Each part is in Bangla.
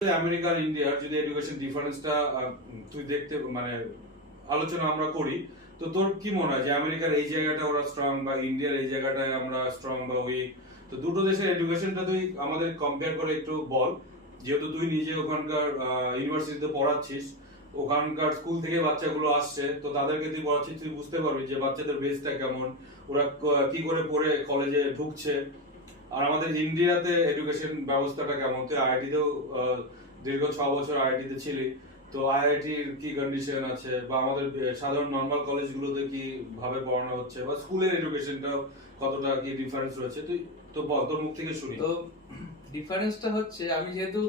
আমেরিকা আর ইন্ডিয়ার যদি এডুকেশন ডিফারেন্সটা তুই দেখতে মানে আলোচনা আমরা করি, তো তোর কি মনে হয় যে আমেরিকার এই জায়গাটা ওরা স্ট্রং বা ইন্ডিয়ার এই জায়গাটায় আমরা স্ট্রং বা উইক তো দুটো দেশের এডুকেশনটা তুই আমাদের কম্পেয়ার করে একটু বল। যেহেতু তুই নিজে ওখানকার ইউনিভার্সিটিতে পড়াচ্ছিস, ওখানকার স্কুল থেকে বাচ্চাগুলো আসছে, তো তাদেরকে তুই পড়াচ্ছিস, তুই বুঝতে পারবি যে বাচ্চাদের বেসটা কেমন, ওরা কি করে পড়ে কলেজে ঢুকছে। আর আমাদের ইন্ডিয়াতে এডুকেশন ব্যবস্থাটা কেমন? তুই আইআইটিতেও দীর্ঘ ছ বছর আইআইটিতে ছিলি তো আইআইটির কি কন্ডিশন আছে? বা আমাদের সাধারণ নর্মাল কলেজগুলোতে কি ভাবে পড়ানো হচ্ছে? বা স্কুলের এডুকেশনটা কতটা কি ডিফারেন্স রয়েছে? তুই তো বল তোর মুখ থেকে শুনি। তো ডিফারেন্সটা হচ্ছে আমি যেহেতু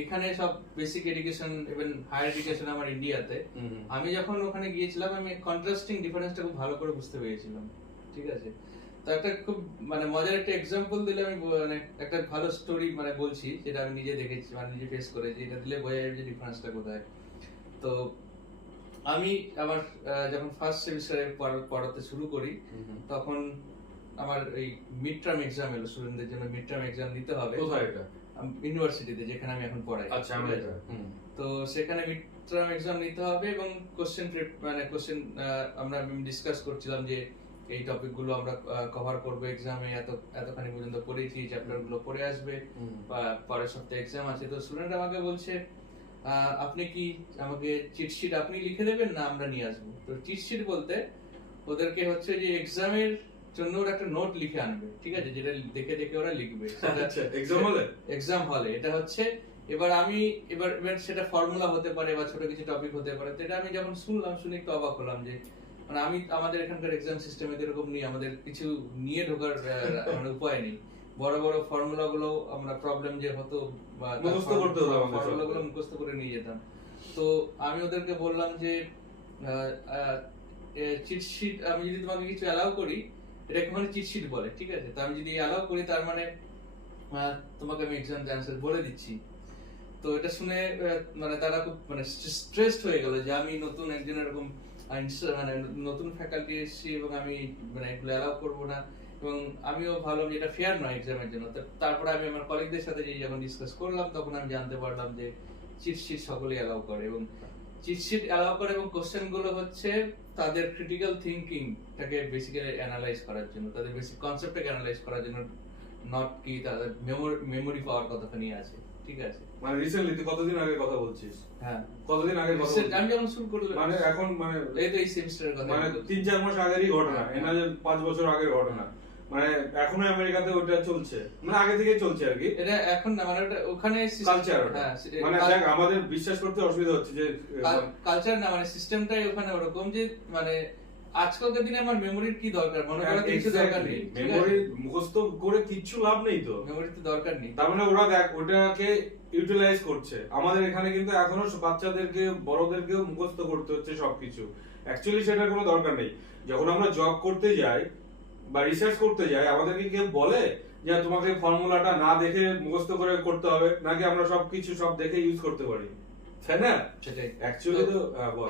এখানে সব basic education even higher education আমার ইন্ডিয়াতে। আমি যখন ওখানে গিয়েছিলাম আমি কন্ট্রাস্টিং ডিফারেন্সটা খুব ভালো করে বুঝতে পেরেছিলাম। ঠিক আছে? তো একটা খুব মানে মজার একটা এক্সাম্পল দিলে আমি মানে একটা ভালো স্টোরি মানে বলছি যেটা আমি নিজে দেখেছি মানে নিজে ফেস করেছি। এটা দিলে বোঝা যাবে যে ডিফারেন্সটা কোথায়। তো আমি আমার যখন ফার্স্ট সেমিস্টারে পড়াতে শুরু করি তখন আমার এই মিড টার্ম এক্সাম এলো স্টুডেন্টদের জন্য মিড টার্ম এক্সাম দিতে হবে। কোথায় এটা? ইউনিভার্সিটিতে যেখানে আমি এখন পড়াই। আচ্ছা আমেরিকা তো সেখানে মিড টার্ম এক্সাম নিতে হবে এবং কোশ্চেন মানে কোশ্চেন আমরা ডিসকাস করছিলাম যে এই টপিকগুলো আমরা কভার করব এক্সামে এত এতখানি পর্যন্ত পড়েছি চ্যাপ্টারগুলো পড়ে আসবে। পরের সপ্তাহে এক্সাম আছে। তো স্টুডেন্ট আমাকে বলছে আপনি কি আমাকে চিটশিট আপনি লিখে দেবেন না আমরা নিয়ে আসব? তো চিটশিট বলতে ওদেরকে হচ্ছে যে এক্সামের জন্য ওরা একটা নোট লিখে আনবে ঠিক আছে? যেটা দেখে দেখে ওরা লিখবে। আচ্ছা এক্সাম হলে? এক্সাম হলে। এটা হচ্ছে এবার আমি এবার এবার সেটা ফর্মুলা হতে পারে বা ছোট কিছু টপিক হতে পারে। তো এটা আমি যখন শুনলাম শুনে একটু অবাক হলাম যে মানে আমি আমাদের এখানকার এক্সাম সিস্টেমে এরকম নেই আমাদের কিছু নিয়ে ঢোকার মানে উপায় নেই। বড় বড় ফর্মুলা গুলো আমরা প্রবলেম যে হতো মুখস্থ করতে হতো ফর্মুলা গুলো মুখস্থ করে নিয়ে যেতাম। তো আমি ওদেরকে বললাম যে চিটশিট আমি যদি তোমাকে কিছু অ্যালাউ করি এটাকে মানে চিটশিট বলে ঠিক আছে? তো আমি যদি অ্যালাউ করি তার মানে তোমাকে আমি এক্সাম অ্যান্সার বলে দিচ্ছি। তো এটা শুনে মানে তারা খুব মানে স্ট্রেসড হয়ে গেল যে আমি নতুন একজন এরকম মানে নতুন ফ্যাকাল্টি এসেছি এবং আমি মানে এগুলো অ্যালাউ করব না। এবং আমিও ভাবলাম যে এটা ফেয়ার নয় এক্সামের জন্য। তারপরে আমি আমার কলিগদের সাথে যে যখন ডিসকাস করলাম, তখন আমি জানতে পারলাম যে চিট শিট সকলেই অ্যালাউ করে এবং চিট শিট অ্যালাউ করে এবং কোশ্চেনগুলো হচ্ছে তাদের ক্রিটিক্যাল থিঙ্কিং টাকে বেসিক্যালি অ্যানালাইজ করার জন্য, তাদের বেসিক কনসেপ্টটাকে অ্যানালাইজ করার জন্য নট কি তাদের মেমোরি পাওয়ার কতখানি আছে ঠিক আছে? মানে রিসেন্টলি তুই কতদিন আগে কথা বলছিস? হ্যাঁ। কতদিন আগে কথা? আমি যখন শুরু করলাম মানে এখন মানে এই তো এই সেমিস্টারের কথা মানে তিন চার মাস আগেরই ঘটনা হ্যাঁ, এনা যে পাঁচ বছর আগের ঘটনা। মানে এখনও আমেরিকাতে ওটা চলছে। মানে আগে থেকে চলছে আর কি। এটা এখন না মানে ওটা ওখানে কালচার হ্যাঁ মানে দেখ আমাদের বিশ্বাস করতে অসুবিধা হচ্ছে যে কালচার না মানে সিস্টেমটাই ওখানে ওরকম যে মানে আজকালকার দিনে আমার মেমোরির কি দরকার? মনে কিছু দরকার নেই মেমোরি মুখস্থ করে কিচ্ছু লাভ নেই তো? দরকার নেই। তার মানে ওরা দেখ ওটাকে ইউটিলাইজ করছে। আমাদের এখানে কিন্তু এখনও বাচ্চাদেরকে বড়দেরকেও মুখস্থ করতে হচ্ছে সবকিছু। অ্যাকচুয়ালি সেটার কোনো দরকার নেই। যখন আমরা জব করতে যাই বা রিসার্চ করতে যাই আমাদেরকে কেউ বলে যে তোমাকে ফর্মুলাটা না দেখে মুখস্থ করে করতে হবে নাকি আমরা সবকিছু সব দেখে ইউজ করতে পারি? তাই না? সেটাই। অ্যাকচুয়ালি তো হ্যাঁ, বল।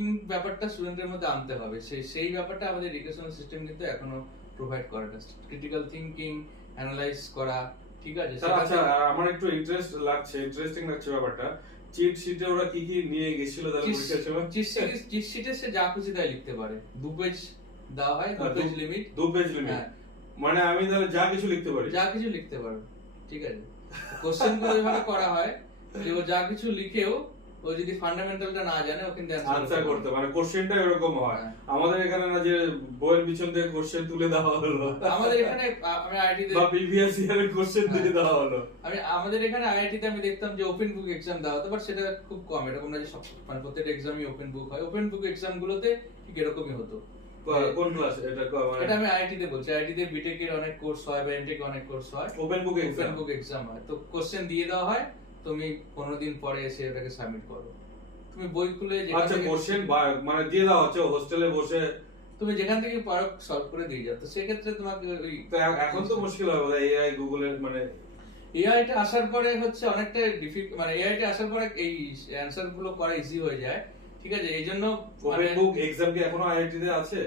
থিঙ্কিং ব্যাপারটা স্টুডেন্টের মধ্যে আনতে হবে। সেই সেই ব্যাপারটা আমাদের এডুকেশনাল সিস্টেম কিন্তু এখনও প্রোভাইড করে না। ক্রিটিক্যাল থিঙ্কিং অ্যানালাইজ করা ঠিক আছে? আচ্ছা আমার একটু ইন্টারেস্ট লাগছে ইন্টারেস্টিং লাগছে ব্যাপারটা। চিট শিটে ওরা কি কি নিয়ে গেছিল তাহলে পরীক্ষার সময়? চিট শিটে সে যা খুশি তাই লিখতে পারে। দু পেজ দেওয়া হয় দু হ্যাঁ, পেজ লিমিট দু পেজ লিমিট হ্যাঁ। মানে আমি তাহলে যা কিছু লিখতে পারি। যা কিছু লিখতে পারো ঠিক আছে? কোশ্চেনগুলো এভাবে করা হয় যে ও যা কিছু লিখেও ও যদি ফান্ডামেন্টালটা না জানে ও কিন্তু আনসার করতে মানে কোশ্চেনটা এরকম হয়। হ্যাঁ। আমাদের এখানে না যে বইয়ের পিছন থেকে কোশ্চেন তুলে দেওয়া হলো। আমাদের এখানে আমি আইআইটি বা প্রিভিয়াস ইয়ারের কোশ্চেন। দিয়ে দেওয়া হলো। আমি আমাদের এখানে আইআইটিতে আমি দেখতাম যে ওপেন বুক এক্সাম দেওয়া হতো বাট সেটা খুব কম। এরকম না যে সব মানে প্রত্যেকটা এক্সামই ওপেন বুক হয়। ওপেন বুক এক্সাম গুলোতে ঠিক এরকমই হতো। কোন ক্লাস এটা মানে এটা আমি আইআইটিতে বলছি। আইআইটিতে বিটেক এর অনেক কোর্স হয় বা এমটেক অনেক কোর্স হয়। Open book open exam book exam হয়। তো কোশ্চেন দিয়ে দেওয়া হয়। তুমি পনেরো দিন পরে এসে এটাকে সাবমিট করো। তুমি বই খুলে আচ্ছা কোশ্চেন মানে দিয়ে দেওয়া হচ্ছে হোস্টেলে বসে। তুমি যেখান থেকে পারো সলভ করে দিয়ে যাও। তো সেক্ষেত্রে তোমাকে ওই এখন তো মুশকিল হবে এআই গুগলের মানে এআইটা আসার পরে হচ্ছে অনেকটা ডিফিকাল্ট মানে এআইটা আসার পরে এই অ্যানসারগুলো করা ইজি হয়ে যায়। ঠিক আছে এই জন্য ওপেন বুক এক্সাম কি এখনও আইআইটি তে আছে?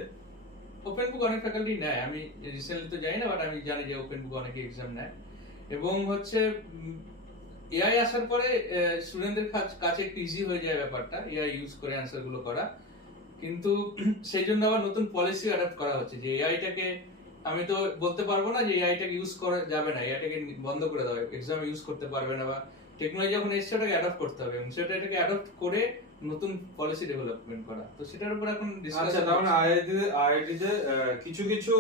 ওপেন বুক অনেক ফ্যাকাল্টি নেয়। আমি রিসেন্টলি তো জানি না বাট আমি জানি যে ওপেন বুক অনেকে এক্সাম নেয়। এবং হচ্ছে এআই আসার পরে স্টুডেন্টদের কাছে একটু ইজি হয়ে যায় ব্যাপারটা এআই ইউজ করে অ্যান্সারগুলো করা। কিন্তু সেই জন্য আবার নতুন পলিসি অ্যাডাপ্ট করা হচ্ছে যে এআইটাকে আমি তো বলতে পারব না যে এআইটাকে ইউজ করা যাবে না এআইটাকে বন্ধ করে দেওয়া এক্সাম ইউজ করতে পারবে না বা টেকনোলজি যখন এসছে ওটাকে অ্যাডপ্ট করতে হবে এবং সেটা এটাকে অ্যাডপ্ট করে নতুন পলিসি ডেভেলপমেন্ট করা। তো সেটার উপর এখন আচ্ছা তার মানে আইআইটি আইআইটি কিছু কিছু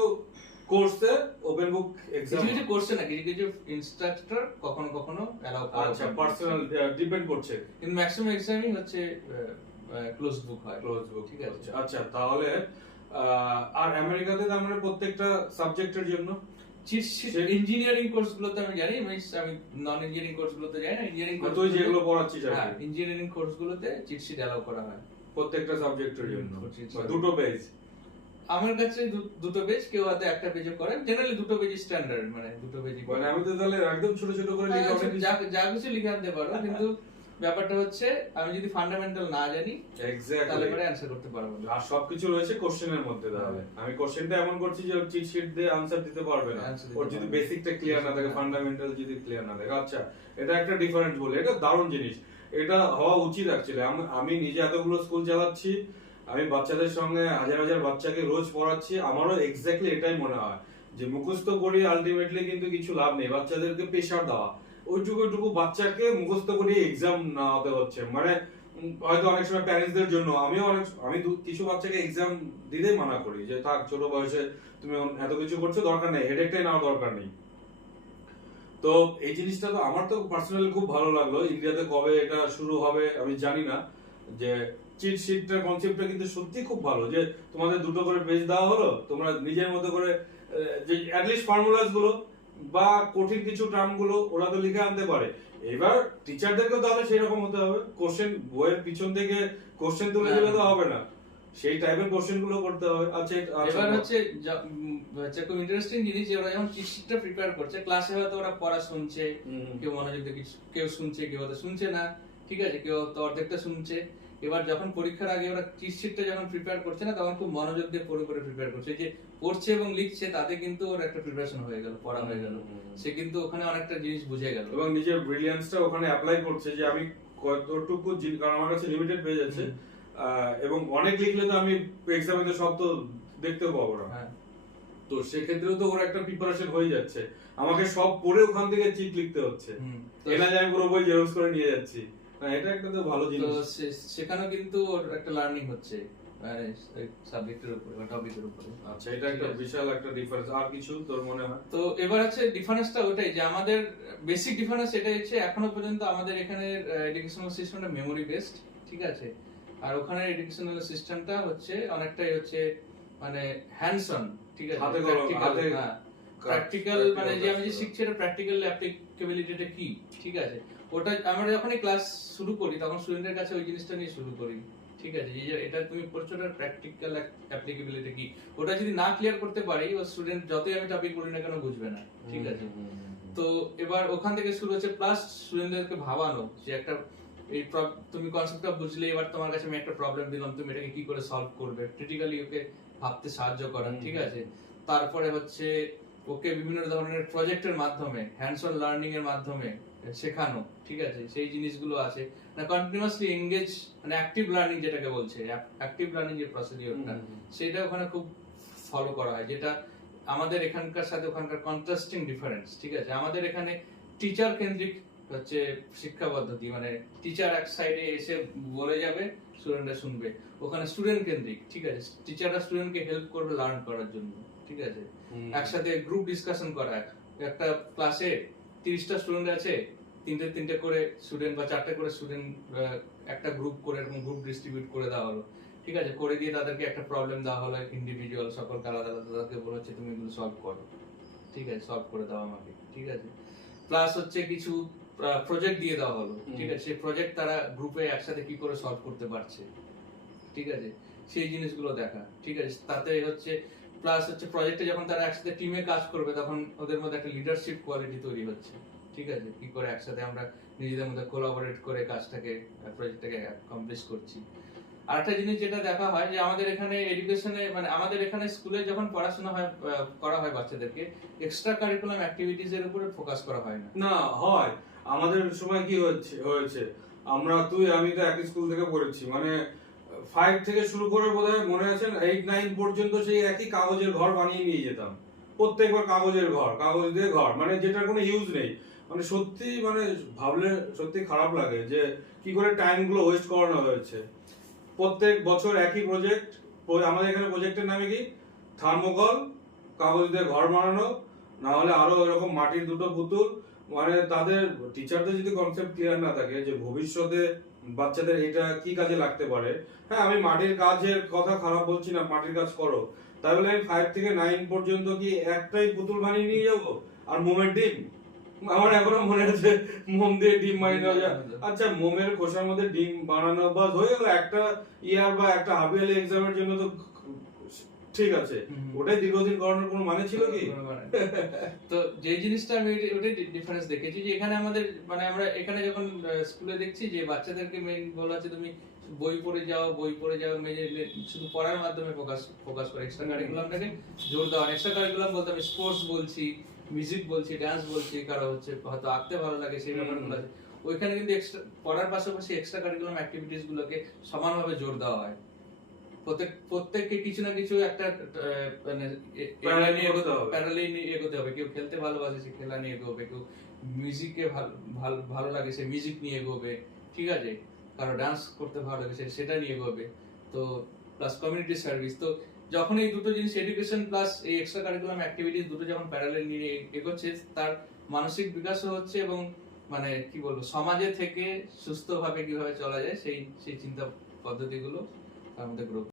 কোর্সে ওপেন বুক এক্সাম কিছু কিছু করছে না কিছু কিছু ইনস্ট্রাক্টর কখনো কখনো অ্যালাউ করে আচ্ছা পার্সোনাল ডিপেন্ড করছে। কিন্তু ম্যাক্সিমাম এক্সামই হচ্ছে ক্লোজ বুক হয়। ক্লোজ বুক ঠিক আছে। আচ্ছা তাহলে আর আমেরিকাতে তার মানে প্রত্যেকটা সাবজেক্টের জন্য? ইঞ্জিনিয়ারিং কোর্স গুলোতে আমি জানি means আমি নন ইঞ্জিনিয়ারিং কোর্স গুলোতে জানি না ইঞ্জিনিয়ারিং তুই যেগুলো পড়াচ্ছিস হ্যাঁ ইঞ্জিনিয়ারিং কোর্স গুলোতে চিট শিট অ্যালাউ করা হয়। প্রত্যেকটা সাবজেক্টের জন্য। দুটো পেজ আমার কাছে দুটো পেজ কেউ হয়তো একটা পেজও করে। জেনারেলি দুটো পেজ স্ট্যান্ডার্ড মানে দুটো পেজই মানে আমি তো তাহলে একদম ছোট ছোট করে লিখে হ্যাঁ, যা যা কিছু লিখে আনতে পারো কিন্তু ব্যাপারটা হচ্ছে আমি যদি ফান্ডামেন্টাল না জানি Exactly. তাহলে পরে অ্যান্সার করতে পারব না। আর সবকিছু রয়েছে কোশ্চেনের মধ্যে তাহলে। আমি কোশ্চেনটা এমন করছি যে চিট শিট দিয়ে আনসার দিতে পারবে না। ওর যদি। বেসিকটা ক্লিয়ার না থাকে হ্যাঁ। ফান্ডামেন্টাল যদি ক্লিয়ার না থাকে। আচ্ছা এটা একটা ডিফারেন্ট বলে। এটা দারুণ জিনিস। এটা হওয়া উচিত অ্যাকচুয়ালি আমি নিজে এতগুলো স্কুল চালাচ্ছি আমি বাচ্চাদের সঙ্গে হাজার হাজার বাচ্চাকে রোজ পড়াচ্ছি, আমারও এক্স্যাক্টলি এটাই মনে হয়। যে মুখস্থ করি আলটিমেটলি কিন্তু কিছু লাভ নেই, বাচ্চাদেরকে প্রেশার দেওয়া। ওইটুকু ওইটুকু বাচ্চাকে মুখস্থ করিয়ে এক্সাম না হতে হচ্ছে। মানে হয়তো অনেক সময় প্যারেন্টসদের জন্য, আমিও অনেক, আমি কিছু বাচ্চাকে এক্সাম দিতেই মানা করি যে, থাক, ছোট বয়সে তুমি এত কিছু করছ, দরকার নেই হেডেকটাই নেওয়ার দরকার নেই। তো এই জিনিসটা তো আমার তো পার্সোনালি খুব ভালো লাগল। ইন্ডিয়াতে কবে এটা শুরু হবে আমি জানি না। যে চিট শিটটার কনসেপ্টটা কিন্তু সত্যি খুব ভালো যে তোমাদের দুটো করে পেজ দেওয়া হলো তোমরা নিজের মতো করে যে অ্যাটলিস্ট ফর্মুলাসগুলো বা কঠিন কিছু টার্মগুলো ওরা তো লিখে আনতে পারে। এবার টিচারদেরকেও তাহলে সেই রকম হতে হবে। কোশ্চেন বইয়ের পিছন থেকে কোশ্চেন তুলে দিলে তো হবে না। সেই টাইপের কোশ্চেনগুলো করতে হবে। আচ্ছা আচ্ছা, এবার হচ্ছে হচ্ছে খুব ইন্টারেস্টিং জিনিস যে ওরা যখন চিট প্রিপেয়ার করছে ক্লাসে হয়তো ওরা পড়া শুনছে কেউ মনোযোগ দিয়ে কেউ শুনছে কেউ হয়তো শুনছে না ঠিক আছে কেউ তো অর্ধেকটা শুনছে। এবার যখন পরীক্ষার আগে ওরা চিট শিটটা যখন প্রিপেয়ার করছে না তখন খুব মনোযোগ দিয়ে পড়ে পড়ে প্রিপেয়ার করছে। যে পড়ছে এবং লিখছে তাতে কিন্তু ওর একটা প্রিপারেশন হয়ে গেল পড়া হয়ে গেল। সে কিন্তু ওখানে অনেকটা জিনিস বুঝে গেল। এবং নিজের ব্রিলিয়ান্সটা ওখানে অ্যাপ্লাই করছে যে আমি কতটুকু জিন- কারণ আমার কাছে লিমিটেড আছে আহ, এবং অনেক লিখলে তো আমি এক্সামে তো সব তো দেখতেও পাবো না। হ্যাঁ। তো সেক্ষেত্রেও তো ওর একটা প্রিপারেশন হয়ে যাচ্ছে। আমাকে সব পড়ে ওখান থেকে চিট লিখতে হচ্ছে। যে আমি পুরো বই জেরক্স করে নিয়ে যাচ্ছি। এটা একটা তো ভালো জিনিস। সেখানেও কিন্তু ওর একটা লার্নিং হচ্ছে সাবজেক্টের উপরে বা টপিকের উপরে। আচ্ছা এটা একটা বিশাল একটা ডিফারেন্স আর কিছু তোর মনে হয়? তো এবার হচ্ছে ডিফারেন্সটা ওটাই যে আমাদের বেসিক ডিফারেন্স এটাই হচ্ছে এখনও পর্যন্ত আমাদের এখানে এডুকেশনাল সিস্টেমটা মেমোরি বেসড ঠিক আছে? আর ওখানে এডুকেশনাল সিস্টেমটা হচ্ছে অনেকটাই হচ্ছে মানে হ্যান্ডস অন ঠিক আছে? হাতে কলম, হাতে প্র্যাকটিক্যাল মানে যে আমি যে শিখছি এটা প্র্যাকটিক্যাল অ্যাপ্লিকেবিলিটিটা কি? ঠিক আছে? ওটা আমরা যখনই ক্লাস শুরু করি তখন স্টুডেন্টের কাছে ওই জিনিসটা নিয়ে শুরু করি। ঠিক আছে? যে এটা তুমি পড়ছো ওটার প্র্যাকটিক্যাল অ্যাপ্লিকেবিলিটি কি? ওটা যদি না ক্লিয়ার করতে পারি ও স্টুডেন্ট যতই আমি টপিক বলি না কেন বুঝবে না। ঠিক আছে? তো এবার ওখান থেকে শুরু হচ্ছে প্লাস স্টুডেন্টদেরকে ভাবানো যে একটা এই তুমি কনসেপ্টটা বুঝলে এবার তোমার কাছে আমি একটা প্রবলেম দিলাম তুমি এটাকে কি করে সলভ করবে? ক্রিটিক্যালি ওকে ভাবতে সাহায্য করা ঠিক আছে? তারপরে হচ্ছে ওকে বিভিন্ন ধরনের প্রজেক্টের মাধ্যমে হ্যান্ডস অন লার্নিং এর মাধ্যমে শেখানো ঠিক আছে? সেই জিনিসগুলো আছে। না কন্টিনিউয়াসলি এঙ্গেজ মানে অ্যাক্টিভ লার্নিং যেটাকে বলছে অ্যাক্টিভ লার্নিং যে প্রসিডিওরটা সেটা ওখানে খুব ফলো করা হয় যেটা আমাদের এখানকার সাথে ওখানকার কন্ট্রাস্টিং ডিফারেন্স ঠিক আছে? আমাদের এখানে টিচার কেন্দ্রিক হচ্ছে শিক্ষা পদ্ধতি মানে টিচার এক সাইডে এসে বলে যাবে স্টুডেন্টরা শুনবে। ওখানে স্টুডেন্ট কেন্দ্রিক ঠিক আছে? টিচাররা স্টুডেন্টকে হেল্প করবে লার্ন করার জন্য। ঠিক আছে? একসাথে গ্রুপ ডিসকাশন করা। একটা ক্লাসে তিরিশটা স্টুডেন্ট আছে তিনটে তিনটে করে স্টুডেন্ট বা চারটে করে স্টুডেন্ট একটা গ্রুপ করে এরকম গ্রুপ ডিস্ট্রিবিউট করে দেওয়া হলো। ঠিক আছে? করে দিয়ে তাদেরকে একটা প্রবলেম দেওয়া হলো ইন্ডিভিজুয়াল সকলকে আলাদা আলাদা তাদেরকে বলা হচ্ছে তুমি এগুলো সলভ করো। ঠিক আছে? সলভ করে দাও আমাকে। ঠিক আছে? প্লাস হচ্ছে কিছু প্রজেক্ট দিয়ে দেওয়া হলো। ঠিক আছে? সেই প্রজেক্ট তারা গ্রুপে একসাথে কি করে সলভ করতে পারছে? ঠিক আছে? সেই জিনিসগুলো দেখা। ঠিক আছে? তাতে হচ্ছে প্লাস হচ্ছে প্রজেক্টে যখন তারা একসাথে টিমে কাজ করবে, তখন ওদের মধ্যে একটা লিডারশিপ কোয়ালিটি তৈরি হচ্ছে। ঠিক আছে? কি করে একসাথে আমরা নিজেদের মধ্যে কোলাবোরেট করে কাজটাকে প্রজেক্টটাকে কমপ্লিট করছি। আর একটা জিনিস যেটা দেখা হয় যে আমাদের এখানে এডুকেশনে মানে আমাদের এখানে স্কুলে যখন পড়াশোনা হয় করা হয় বাচ্চাদেরকে এক্সট্রা কারিকুলাম অ্যাক্টিভিটিজ এর উপরে ফোকাস করা হয় না। না, হয়। আমাদের সময় কি হচ্ছে, হয়েছে? আমরা তুই, আমি তো একই স্কুল থেকে পড়েছি। মানে ফাইভ থেকে শুরু করে বোধহয় মনে আছে এইট নাইন পর্যন্ত সেই একই কাগজের ঘর বানিয়ে নিয়ে যেতাম। প্রত্যেকবার কাগজের ঘর, কাগজ দিয়ে ঘর মানে যেটার কোনো ইউজ নেই। মানে সত্যি মানে ভাবলে সত্যি খারাপ লাগে যে কি করে টাইমগুলো ওয়েস্ট করানো হয়েছে। প্রত্যেক বছর একই প্রজেক্ট আমাদের এখানে প্রজেক্টের নামে কি? থার্মোকল কাগজ দিয়ে ঘর বানানো না হলে আরও এরকম মাটির দুটো পুতুল। মানে তাদের টিচারদের যদি কনসেপ্ট ক্লিয়ার না থাকে যে ভবিষ্যতে বাচ্চাদের এটা কি কাজে লাগতে পারে? হ্যাঁ আমি মাটির কাজের কথা খারাপ বলছি না, মাটির কাজ করো। তাই বলে আমি ফাইভ থেকে নাইন পর্যন্ত কি একটাই পুতুল বানিয়ে নিয়ে যাব? আর মোমের ডিম? আমার এখনও মনে আছে, মোম দিয়ে ডিম বানিয়ে নেওয়া যায়। আচ্ছা মোমের খোসার মধ্যে ডিম বানানো বা হয়ে গেল, একটা ইয়ার বা একটা হাফ এক্সামের জন্য তো ঠিক আছে। ওটাই দীর্ঘদিন করানোর কোনো মানে ছিল কি? মানে। তো যে জিনিসটা আমি ওটাই ডিফারেন্স দেখেছি যে এখানে আমাদের মানে আমরা এখানে যখন স্কুলে দেখছি যে বাচ্চাদেরকে মেইন বলা আছে তুমি বই পড়ে যাও বই পড়ে যাও শুধু পড়ার মাধ্যমে ফোকাস ফোকাস করে এক্সট্রা কারিকুলামটাকে জোর দেওয়া। এক্সট্রা কারিকুলাম বলতে আমি স্পোর্টস বলছি মিউজিক বলছি ডান্স বলছি কারও হচ্ছে হয়তো আঁকতে ভালো লাগে সেই। ব্যাপারগুলো আছে। ওইখানে কিন্তু এক্সট্রা পড়ার পাশাপাশি এক্সট্রা কারিকুলাম অ্যাক্টিভিটিস গুলোকে সমানভাবে জোর দেওয়া হয়। প্রত্যেক প্রত্যেককে কিছু না কিছু একটা মানে। প্যারালি নিয়ে এগোতে হবে। কেউ খেলতে ভালোবাসে সে খেলা নিয়ে এগোবে। কেউ মিউজিককে ভালো ভালো লাগে সে মিউজিক নিয়ে এগোবে। ঠিক আছে? কারও ডান্স করতে ভালো লাগে সে সেটা নিয়ে এগোবে। তো প্লাস কমিউনিটি সার্ভিস তো যখন এই দুটো জিনিস এডুকেশন প্লাস এই এক্সট্রা কারিকুলাম অ্যাক্টিভিটিস দুটো যখন প্যারালাল নিয়ে এগোচ্ছে তার মানসিক বিকাশও হচ্ছে এবং মানে কি বলব সমাজে থেকে সুস্থভাবে কীভাবে চলা যায় সেই সেই চিন্তা পদ্ধতিগুলো তার মধ্যে গ্রো